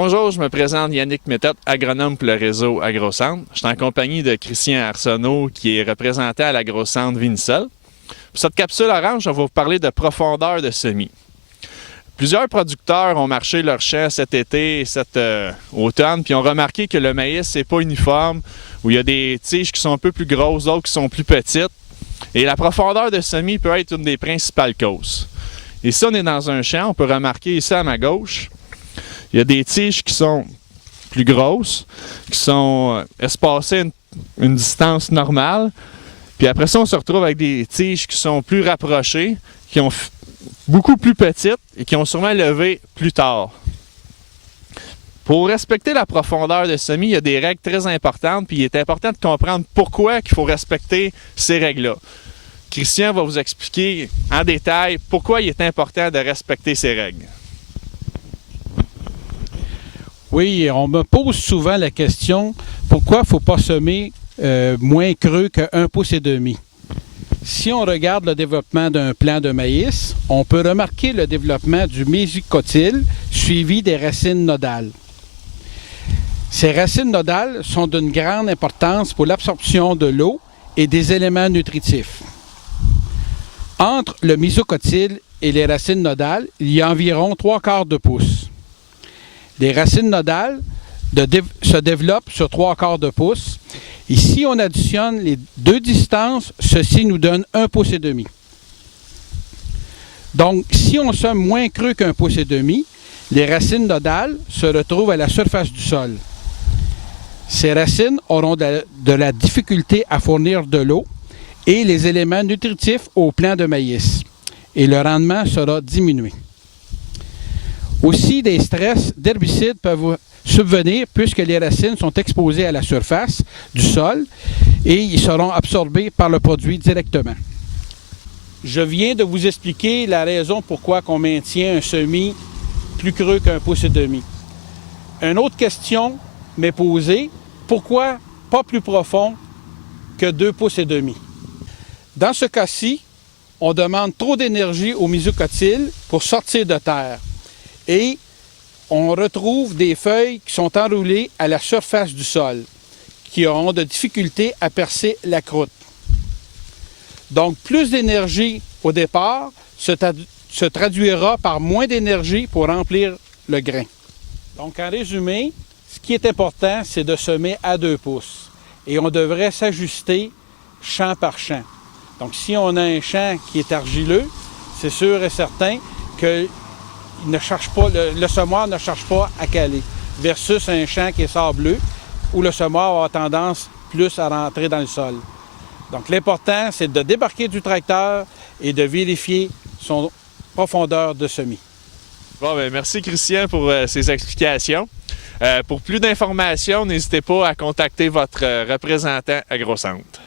Bonjour, je me présente Yannick Méthode, agronome pour le réseau AgroCentre. Je suis en compagnie de Christian Arsenault qui est représentant à l'AgroCentre Vinicole. Pour cette capsule orange, on va vous parler de profondeur de semis. Plusieurs producteurs ont marché leur champ cet été et cet automne, puis ont remarqué que le maïs n'est pas uniforme, où il y a des tiges qui sont un peu plus grosses, d'autres qui sont plus petites. Et la profondeur de semis peut être une des principales causes. Ici, on est dans un champ, on peut remarquer ici à ma gauche, il y a des tiges qui sont plus grosses, qui sont espacées une distance normale. Puis après ça, on se retrouve avec des tiges qui sont plus rapprochées, qui ont beaucoup plus petites et qui ont sûrement levé plus tard. Pour respecter la profondeur de semis, il y a des règles très importantes, puis il est important de comprendre pourquoi il faut respecter ces règles-là. Christian va vous expliquer en détail pourquoi il est important de respecter ces règles. Oui, on me pose souvent la question, pourquoi il ne faut pas semer moins creux que 1,5 pouce. Si on regarde le développement d'un plant de maïs, on peut remarquer le développement du mésocotyle suivi des racines nodales. Ces racines nodales sont d'une grande importance pour l'absorption de l'eau et des éléments nutritifs. Entre le mésocotyle et les racines nodales, il y a environ 3/4 de pouce. Les racines nodales se développent sur 3/4 de pouce. Et si on additionne les deux distances, ceci nous donne 1,5 pouce. Donc, si on sème moins creux qu'1,5 pouce, les racines nodales se retrouvent à la surface du sol. Ces racines auront de la difficulté à fournir de l'eau et les éléments nutritifs au plant de maïs. Et le rendement sera diminué. Aussi, des stress d'herbicides peuvent subvenir puisque les racines sont exposées à la surface du sol et ils seront absorbés par le produit directement. Je viens de vous expliquer la raison pourquoi on maintient un semis plus creux qu'1,5 pouce. Une autre question m'est posée, pourquoi pas plus profond que 2,5 pouces? Dans ce cas-ci, on demande trop d'énergie au mésocotyle pour sortir de terre. Et on retrouve des feuilles qui sont enroulées à la surface du sol, qui auront de difficultés à percer la croûte. Donc, plus d'énergie au départ se traduira par moins d'énergie pour remplir le grain. Donc, en résumé, ce qui est important, c'est de semer à 2 pouces. Et on devrait s'ajuster champ par champ. Donc, si on a un champ qui est argileux, c'est sûr et certain que le semoir ne cherche pas à caler, versus un champ qui est sableux, où le semoir va avoir tendance plus à rentrer dans le sol. Donc l'important, c'est de débarquer du tracteur et de vérifier son profondeur de semis. Bon, bien, merci Christian pour ces explications. Pour plus d'informations, n'hésitez pas à contacter votre représentant AgroCentre.